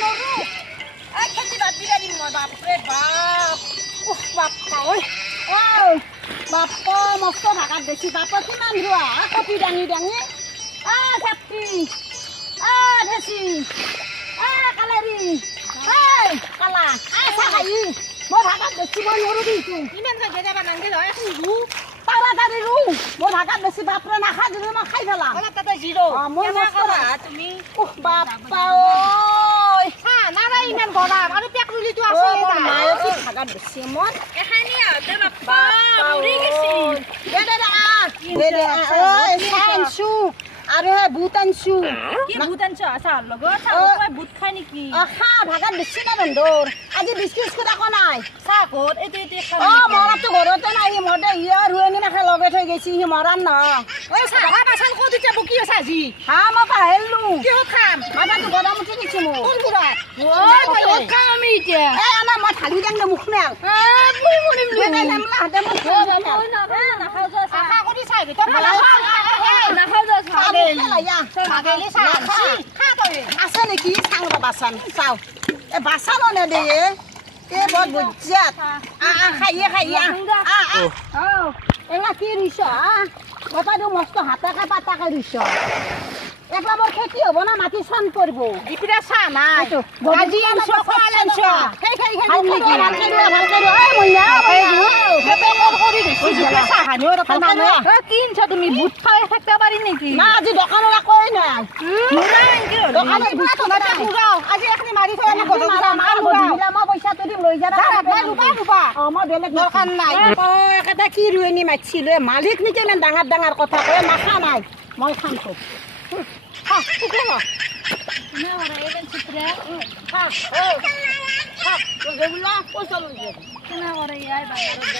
নৰো খেতি বাতি দিম মই বাপৰে বাপ বাপ্পা ঐ বাপ্পা মস্ত ভাগাত বেছি বাপ্পা কিমান ৰোৱা কপি দাঙি দাঙি চাপটি ভেচি কালাৰী কালা চাহাই মই ভাগাত বেছি মই নৰো দিছো ইমান জাগে যাবা নাংগে হয় এখন ৰু তাড়াতাড়ি ৰু মই ভাগাত বেছি বাপৰে নাখা দিলে মই খাই পেলাম তাতে জিৰো মই মস্ত তুমি বাপ্পা ঐ নাৰা ইমান গৰম আৰু পেক ৰুলিটো আছে মায়ে কি ভাগাত বেছি মই এখানি আতে বাপ্পা মৰি গেছি দে চানছু আৰু হে বুট আনছু কি বুট আনছ চাৰ লগত চাৰ বুট খাই নেকি খা ভাগাত বেছি না বন্ধৰ আজি বিস্কুট আকৌ নাই চাহ ক'ত এইটো খাম মৰাটো ঘৰতে নাই মৰদে ইয়াৰ ৰুৱেনি নাখা লগে থৈ গৈছি সি মৰান ন ঐ চাহ বাচন ক'ত এতিয়া বকি আছে আজি হা মই পাহেললো কিয় খাম মাথাটো গৰম উঠি গৈছে মোৰ কোন গুৰা ঐ খাম আমি এতিয়া আমাৰ মই ঢালি দাং মুখ মেল মই মৰিম দে নামলা হাতে মই নাখাও যা চাহ কৰি চাই গেটা নাখাও যা আছে নেকি চাং বাচান চাও এ বাচানো নে দে এ বৰ বুজিয়াত খাইয়ে এলা কি ৰুইছ কথাটো মস্ত হাতাকে পাতাকে ৰুইছ একলা বৰ খেতি হ'ব না মাটি চান পৰিব ইপিৰা চাহ নাই আজি আনছ খোৱাল আনছ ভালকে কিনছ তুমি বুট খাই থাকতে পাৰি নেকি না আজি দোকানত একোই নাই আজি এখনি মাৰি থৈ আনি মই পইচাটো দিম লৈ যাবা মই বেলেগ দোকান নাই এটা কি ৰুৱেনি মাতিছিলে মালিক নেকি ইমান ডাঙৰ ডাঙৰ কথা কয় মাথা নাই মই খাম খুব পইচা লৈ